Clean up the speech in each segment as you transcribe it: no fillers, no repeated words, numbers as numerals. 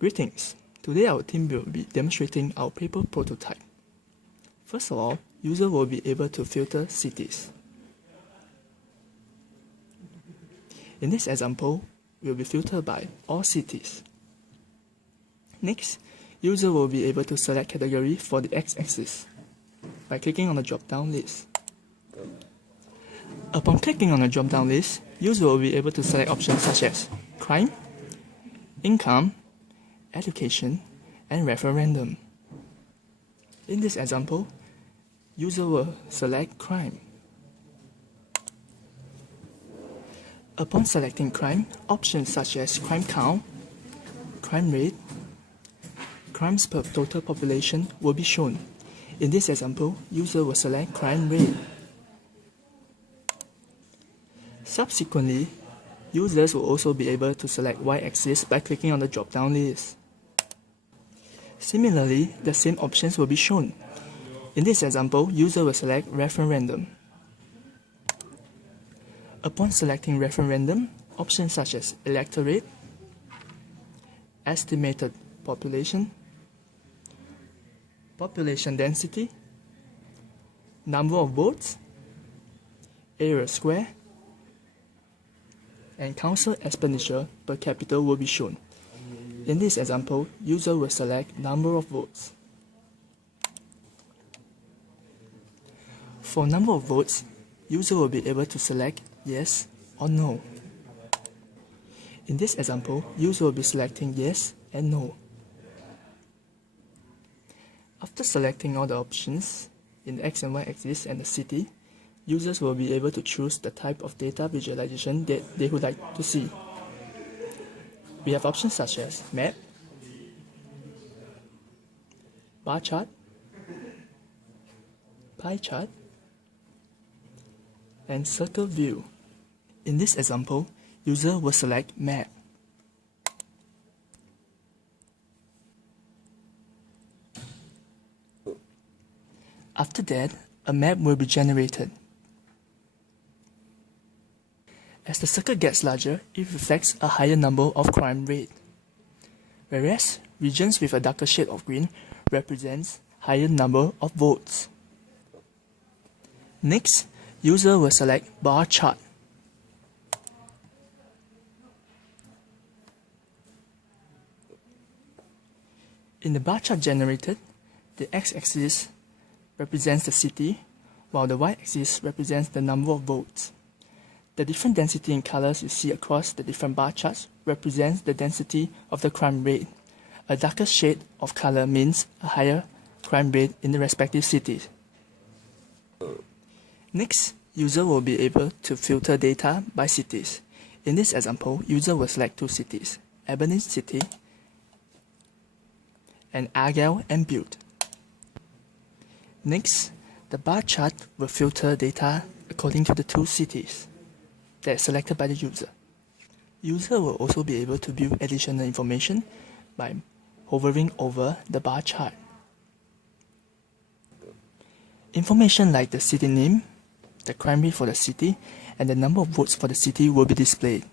Greetings! Today our team will be demonstrating our paper prototype. First of all, user will be able to filter cities. In this example, we will be filtered by all cities. Next, user will be able to select category for the x-axis by clicking on the drop-down list. Upon clicking on the drop-down list, user will be able to select options such as crime, income, education, and referendum. In this example, user will select crime. Upon selecting crime, options such as crime count, crime rate, crimes per total population will be shown. In this example, user will select crime rate. Subsequently, users will also be able to select y-axis by clicking on the drop-down list. Similarly, the same options will be shown. In this example, user will select referendum. Upon selecting referendum, options such as electorate, estimated population, population density, number of votes, area square, and council expenditure per capita will be shown. In this example, user will select number of votes. For number of votes, user will be able to select yes or no. In this example, user will be selecting yes and no. After selecting all the options in the x and y axis and the city, users will be able to choose the type of data visualization that they would like to see. We have options such as map, bar chart, pie chart, and circle view. In this example, user will select map. After that, a map will be generated. As the circle gets larger, it reflects a higher number of crime rate, whereas regions with a darker shade of green represents higher number of votes. Next, user will select bar chart. In the bar chart generated, the x-axis represents the city, while the y-axis represents the number of votes. The different density in colors you see across the different bar charts represents the density of the crime rate. A darker shade of color means a higher crime rate in the respective cities. Next, user will be able to filter data by cities. In this example, user will select two cities, Ebony City and Argyle and Butte. Next, the bar chart will filter data according to the two cities that is selected by the user. User will also be able to view additional information by hovering over the bar chart. Information like the city name, the crime rate for the city, and the number of votes for the city will be displayed.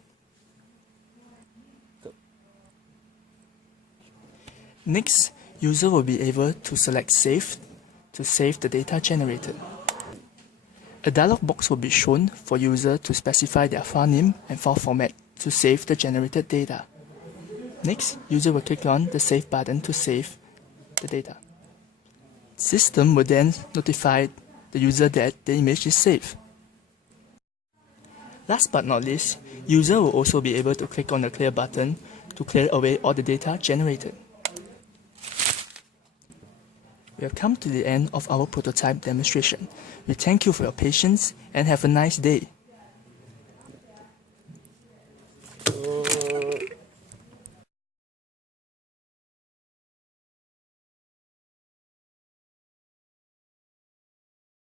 Next, user will be able to select Save to save the data generated. A dialog box will be shown for user to specify their file name and file format to save the generated data. Next, user will click on the Save button to save the data. System will then notify the user that the image is saved. Last but not least, user will also be able to click on the Clear button to clear away all the data generated. We have come to the end of our prototype demonstration. We thank you for your patience and have a nice day.